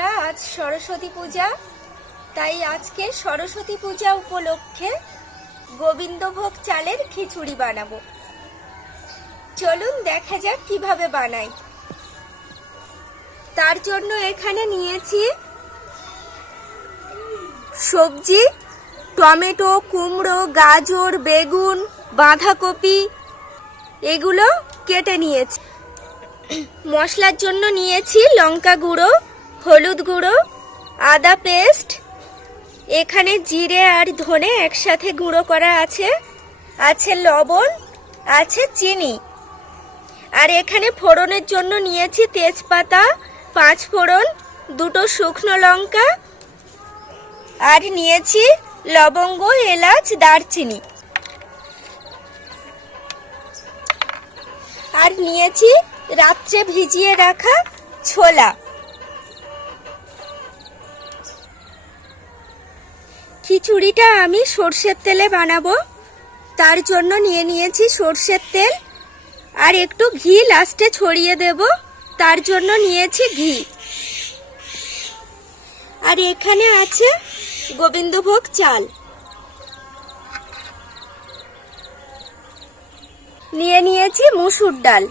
আজ সরস্বতী পূজা, তাই আজকে সরস্বতী পূজা উপলক্ষে গোবিন্দভোগ চালের খিচুড়ি বানাবো। চলুন দেখা যাক কিভাবে বানাই। তার জন্য এখানে নিয়েছি সবজি, টমেটো, কুমড়ো, গাজর, বেগুন, বাঁধাকপি, এগুলো কেটে নিয়েছি। মশলার জন্য নিয়েছি লঙ্কা গুঁড়ো, হলুদ গুঁড়ো, আদা পেস্ট, এখানে জিরে আর ধনে একসাথে গুঁড়ো করা আছে, আছে লবণ, আছে চিনি। আর এখানে ফোড়নের জন্য নিয়েছি তেজপাতা, 5 ফোড়ন, 2টো শুকনো লঙ্কা, আর নিয়েছি লবঙ্গ, এলাচ, দারচিনি, আর নিয়েছি রাত্রে ভিজিয়ে রাখা ছোলা। খিচুড়িটা আমি সরষের তেলে বানাবো, তার জন্য নিয়ে নিয়েছি সরষের তেল আর একটু ঘি লাস্টে ছড়িয়ে দেব, তার জন্য নিয়েছি ঘি। আর এখানে আছে গোবিন্দভোগ চাল, নিয়ে নিয়েছি মসুর ডাল।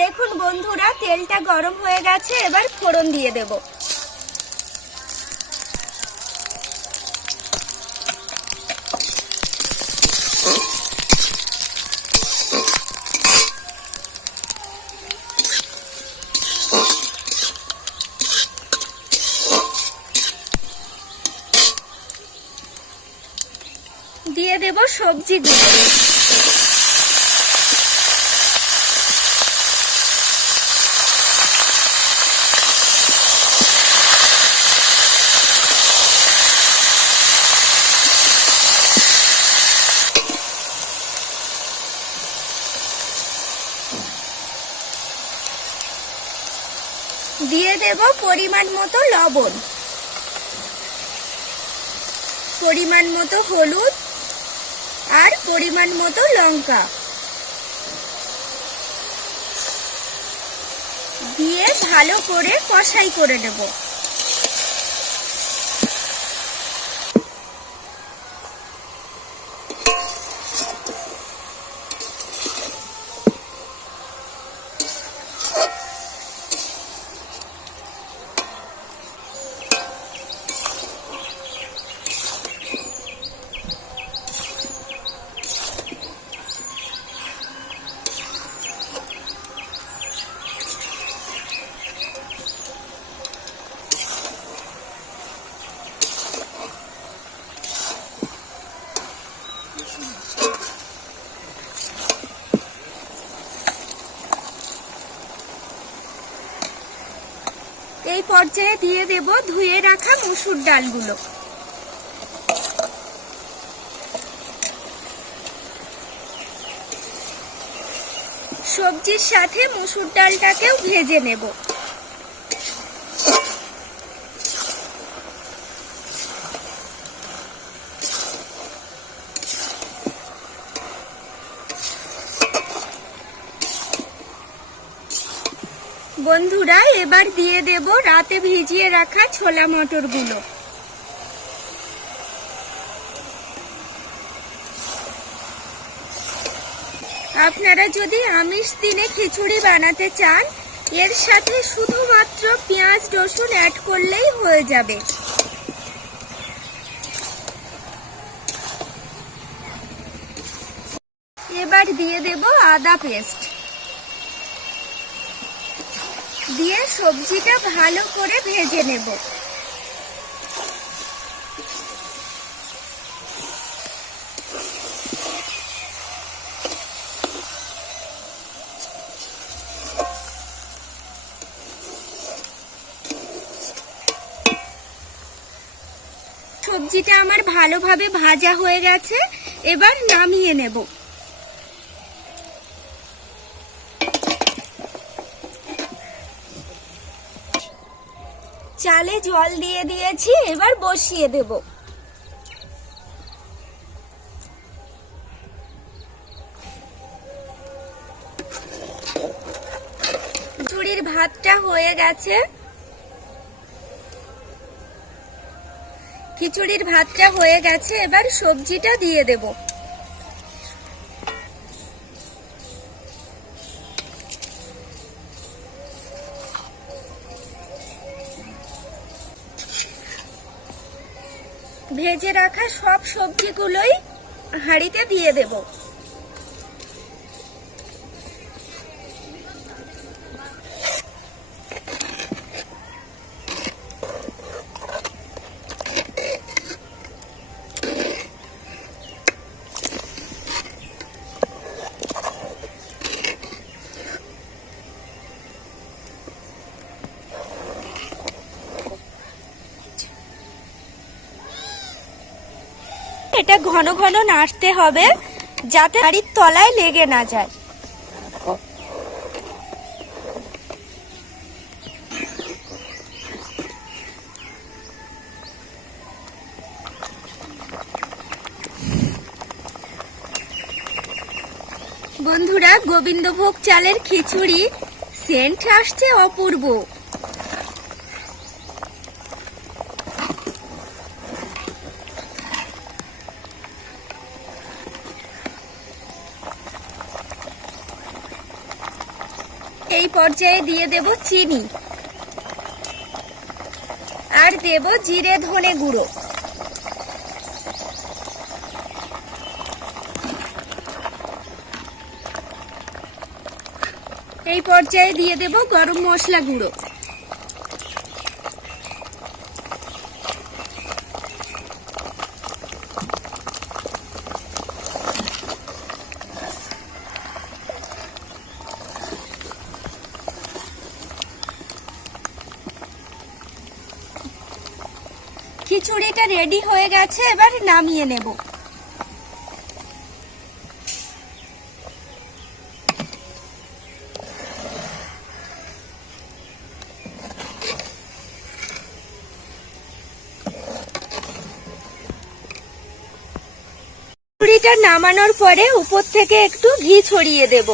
দেখুন বন্ধুরা, তেলটা গরম হয়ে গেছে, এবার ফোড়ন দিয়ে দেব। দিয়ে দেব সবজিগুলো। দিয়ে দেব পরিমাণ মতো লবণ, পরিমাণ মতো হলুদ, আর পরিমাণ মতো লঙ্কা দিয়ে ভালো করে কষাই করে নেব। এই পর্যায়ে দিয়ে দেব ধুয়ে রাখা মসুর ডালগুলো। সবজির সাথে মসুর ডালটাকেও ভেজে নেব। বন্ধুরা, এবার দিয়ে দেব রাতে ভিজিয়ে রাখা ছোলা মটরগুলো। আপনারা যদি আমিষ দিনে খিচুড়ি বানাতে চান, এর সাথে শুধুমাত্র পেঁয়াজ রসুন অ্যাড করলেই হয়ে যাবে। এবার দিয়ে দেব আদা পেস্ট, দিয়ে সবজিটা ভালো করে ভেজে নেব। সবজিটা আমার ভালোভাবে ভাজা হয়ে গেছে, এবার নামিয়ে নেব। চালে জল দিয়ে দিয়েছি, এবার বসিয়ে দেব। ভাতটা হয়ে গেছে। খিচুড়ির ভাতটা হয়ে গেছে, এবার সবজিটা দিয়ে দেব। ভেজে রাখা সব সবজিগুলোই হাঁড়িতে দিয়ে দেব। এটা ঘন ঘন নাড়তে হবে যাতে হাঁড়ির তলায় লেগে না যায়। বন্ধুরা, গোবিন্দভোগ চালের খিচুড়ি সেন্ট আসছে অপূর্ব। এই পর্যায়ে দিয়ে দেব চিনি আর দেব জিরে ধনে গুঁড়ো। এই পর্যায়ে দিয়ে দেব গরম মশলা গুঁড়ো। খিচুড়িটা রেডি হয়ে গেছে, এবার নামিয়ে নেব। খিচুড়িটা নামানোর পরে উপর থেকে একটু ঘি ছড়িয়ে দেব।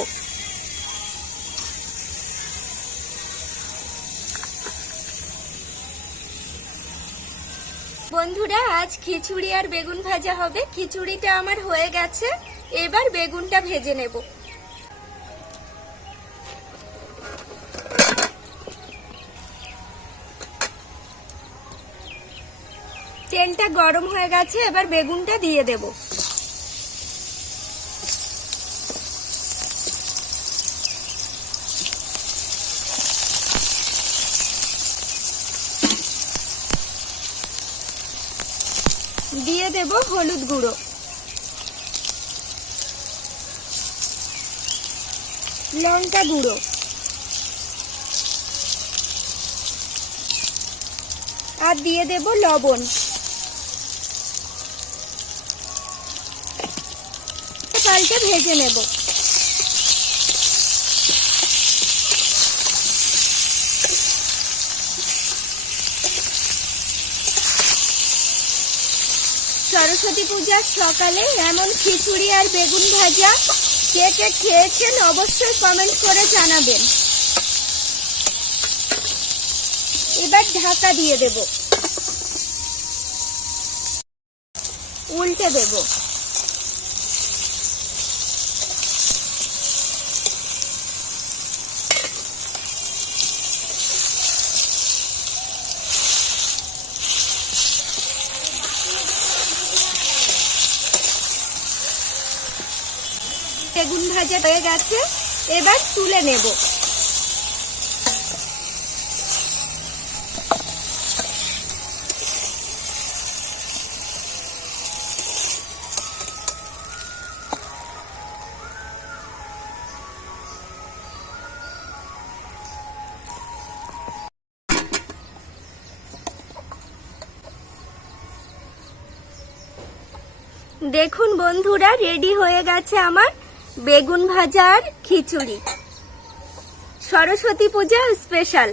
বন্ধুরা, আজ খিচুড়ি আর বেগুন ভাজা হবে। খিচুড়িটা আমার হয়ে গেছে, এবার বেগুনটা ভেজে নেব। তেলটা গরম হয়ে গেছে, এবার বেগুনটা দিয়ে দেব। দিয়ে দেব হলুদ গুঁড়ো, লঙ্কা গুঁড়ো, আর দিয়ে দেব লবণ। পাল্টে ভেজে নেব। সরস্বতী পূজার সকালে এমন খিচুড়ি আর বেগুন ভাজা কে কে খেয়েছেন অবশ্যই কমেন্ট করে জানাবেন। এবার ঢাকা দিয়ে দেব, উল্টে দেব। বেগুন ভাজা হয়ে গেছে, এবার তুলে নেব। দেখুন বন্ধুরা, রেডি হয়ে গেছে আমার বেগুন ভাজা আর খিচুড়ি। সরস্বতী পূজা স্পেশাল।